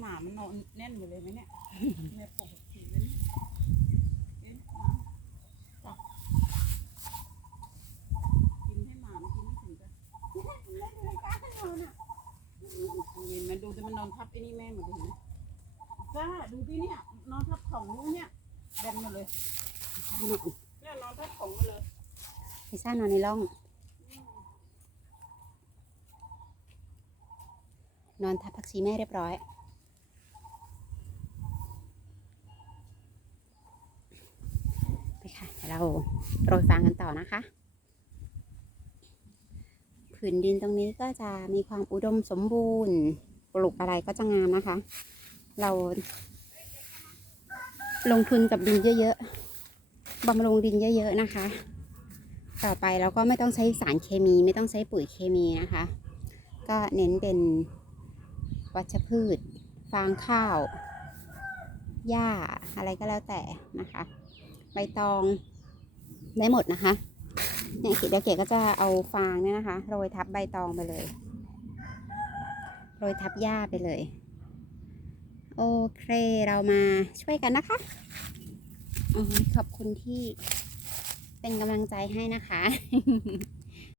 หมามันนอนแน่นหมดเลยไหมเนี่ยแม่ปกติเลยเนี่ยเอ๊ะหมาจ้ะกินให้หมามันกินไม่ถึงจ้ะเห็นมันดูแต่มันนอนทับไอ้นี่แม่หมดเลยเห็นไหมจ้าดูที่เนี่ยนอนทับของนู้นเนี่ยแบนหมาเลยเนี่ยนอนทับของหมาเลยพิซซ่านอนในร่อง นอนทับผักชีแม่เรียบร้อย ไปค่ะ เราโรยฟางกันต่อนะคะ ผืนดินตรงนี้ก็จะมีความอุดมสมบูรณ์ ปลูกอะไรก็จะงามนะคะ เราลงทุนกับดินเยอะๆ บำรุงดินเยอะๆนะคะ ต่อไปเราก็ไม่ต้องใช้สารเคมี ไม่ต้องใช้ปุ๋ยเคมีนะคะ ก็เน้นเป็นวัชพืช ฟางข้าว หญ้าอะไรก็แล้วแต่นะคะ ใบตอง ได้หมดนะคะเนี่ยเดี๋ยวเก๋ก็จะเอาฟางเนี่ยนะคะโรยทับใบตองไปเลยโรยทับหญ้าไปเลย โอเคเรามาช่วยกันนะคะอขอบคุณที่เป็นกำลังใจให้นะคะ